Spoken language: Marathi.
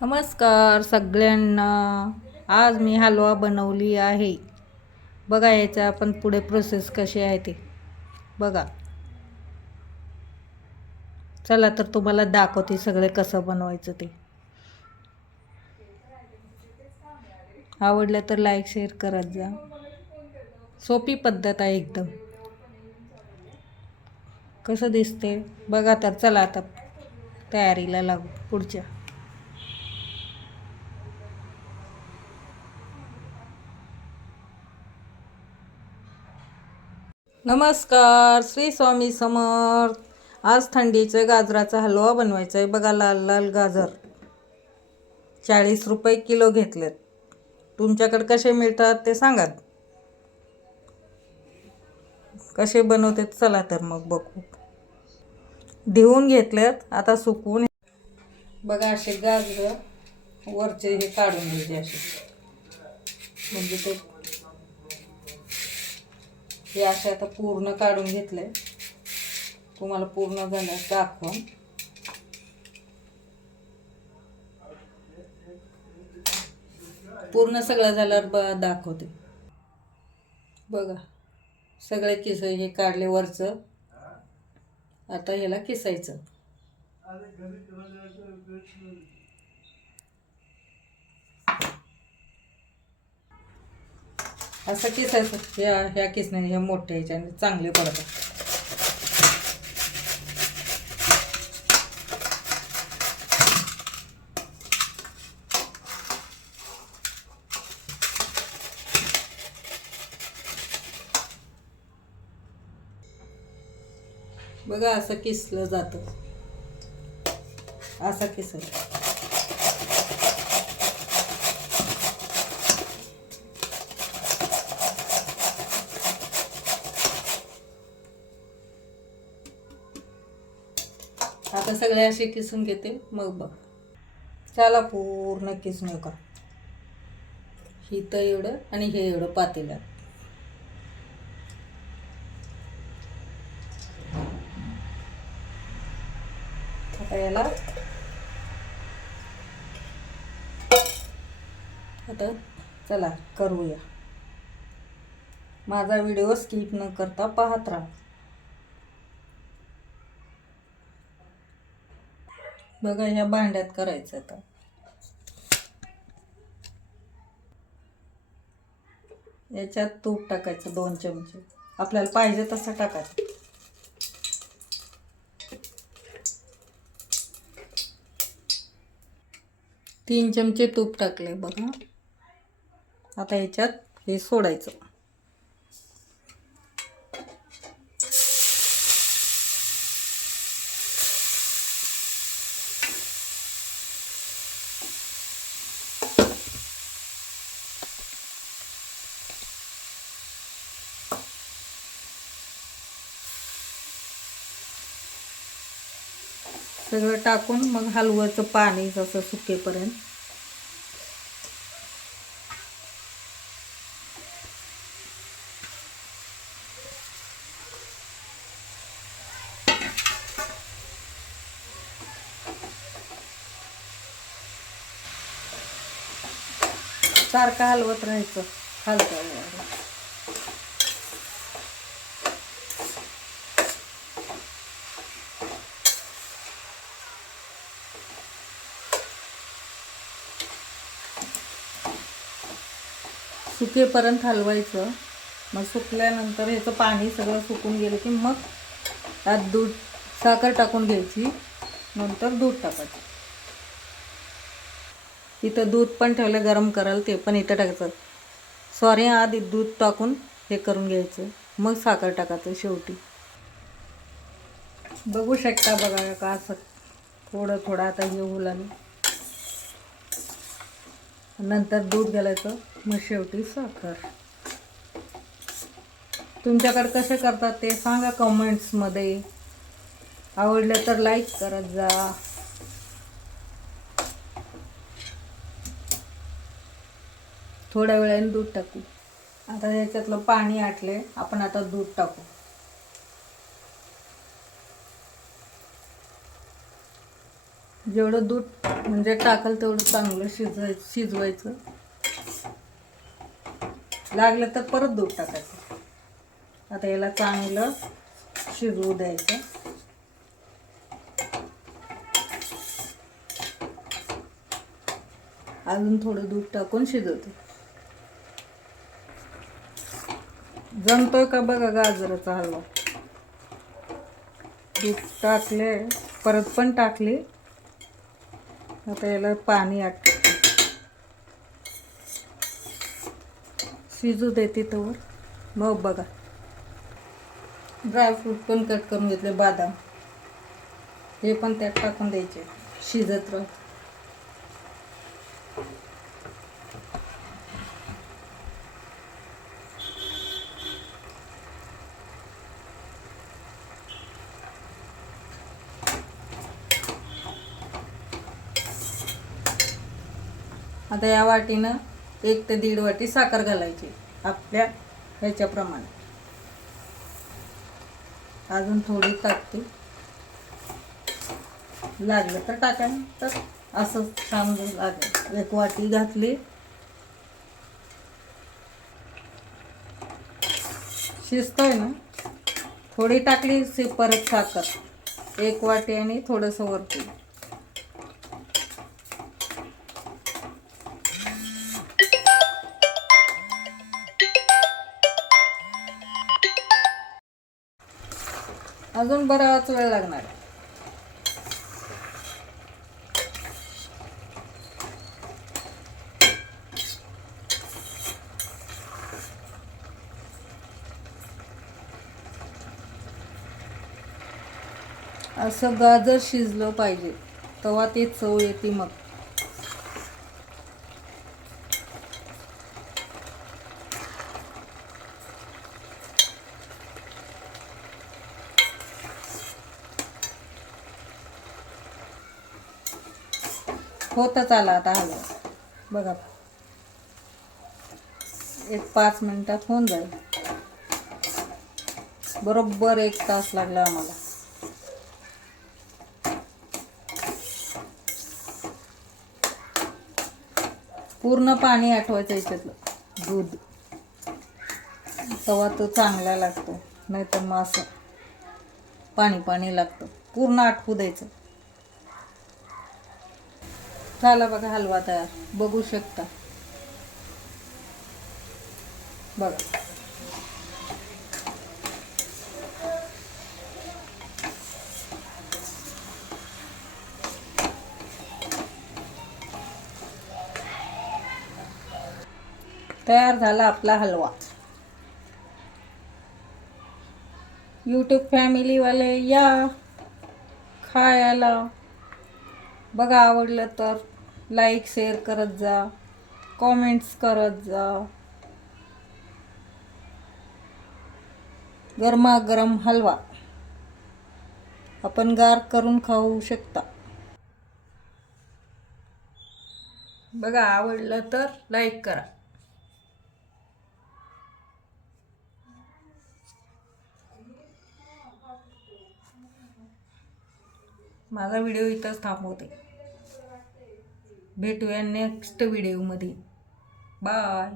नमस्कार सगळ्यांना. आज मी हलवा बनवली आहे. बघा याचा आपण पुढे प्रोसेस कशी आहे ते. बघा. चला तर तुम्हाला दाखवते सगळे कसं बनवायचं ते. आवडलं तर लाईक शेअर करत जा. सोपी पद्धत आहे एकदम. कसं दिसते बघा तर चला आता तयारीला लागू. पुढच्या. नमस्कार श्री स्वामी समर्थ. आज थंडीचं गाजराचा हलवा बनवायचा आहे बघा लाल लाल गाजर. चाळीस रुपये किलो घेतलेत. तुमच्याकडे कसे मिळतात ते सांगा कसे बनवतात चला तर मग बघू. धुवून घेतलेत आता सुकवून बघा असे गाजर वरचे हे काढून घ्यायचे असे. म्हणजे ते हे असे आता पूर्ण काढून घेतले तुम्हाला पूर्ण झालं दाखवून. पूर्ण सगळं झाल्यावर ब दाखवते. बघा सगळे किस हे काढले वरचं. आता ह्याला किसायचं. असं किसायचं ह्या ह्या किसने ह्या मोठ्या ह्याच्याने चांगले पडतात. बघा असं किसलं जातं. असं किसलं आता सगळे असे किसून घेते. मग बघ. चला पूर्ण किसून का ही तर एवढं आणि हे एवढं पातेलं. आता याला आता चला करूया. माझा व्हिडिओ स्किप न करता पाहत राहा. बघा ह्या भांड्यात करायचं आता. याच्यात तूप टाकायचं दोन चमचे. आपल्याला पाहिजे तसं टाकायचं. तीन चमचे तूप टाकले बघा. आता याच्यात हे सोडायचं. सगळं टाकून मग हलवायचं पाणी जसं सुकेपर्यंत. सारखं हलवत राहायचं हलतं. सुकेपर्यंत हलवायचं. मग सुकल्यानंतर ह्याचं पाणी सगळं सुकून गेलं की मग त्यात दूध साखर टाकून घ्यायची. नंतर दूध टाकायचं. इथं दूध पण ठेवलं गरम करायला ते पण इथं टाकायचं. सॉरी आधी दूध टाकून हे करून घ्यायचं. मग साखर टाकायचं शेवटी. बघू शकता बघा का असं थोडं थोडं आता हे होऊ लागलं. नंतर दूध घालायचं. मग शेवटी साखर. तुमच्याकडे कसे करतात ते सांगा कमेंट्समध्ये आवडलं तर लाईक करत जा. थोड्या वेळाने दूध टाकू. आता याच्यातलं पाणी आटले आपण आता दूध टाकू. जेवढं दूध म्हणजे टाकल तेवढं चांगलं शिजवाय शिजवायचं. लागलं तर परत दूध टाकायचं. आता याला चांगलं शिजवू द्यायचं. अजून थोडं दूध टाकून शिजवते. जमतोय का बघा गाजराचा हलवा? दूध टाकले परत पण टाकले. आता याला पाणी आट शिजू देते तोवर मग बघा. ड्रायफ्रूट पण कट करून घेतले बदाम. हे पण त्यात टाकून द्यायचे शिजत राह. आता या वाटीनं एक ते दीड वाटी साखर घालायची आपल्या ह्याच्याप्रमाणे. अजून थोडी टाकते. लागलं तर टाका तर असं छान लागेल. एक वाटी घातली. शिजतोय ना? थोडी टाकली परत साखर. एक वाटी आणि थोडंसं वरती अजून बराच वेळ लागणार आहे. असं गाजर शिजलं पाहिजे तेव्हा ते चव येते मग होतच आला आता हलवा बघा. एक पाच मिनटात होऊन जाईल. बरोबर एक तास लागला आम्हाला. पूर्ण पाणी आठवायचं याच्यातलं. दूध. तवा तो चांगला लागतो. नाहीतर मग असं पाणी पाणी लागतं. पूर्ण आठवू द्यायचं. झाला बघा हलवा तयार. बघू शकता. बघा. तयार झाला आपला हलवा. यूट्यूब फॅमिलीवाले या खायला. बघा आवडलं तर लाईक शेअर करत जा कॉमेंट्स करत जा. गरमागरम हलवा. आपण गार करून खाऊ शकता. बघा आवडलं तर लाईक करा. माझा व्हिडिओ इथंच थांबवते. भेटूया नेक्स्ट व्हिडिओमध्ये बाय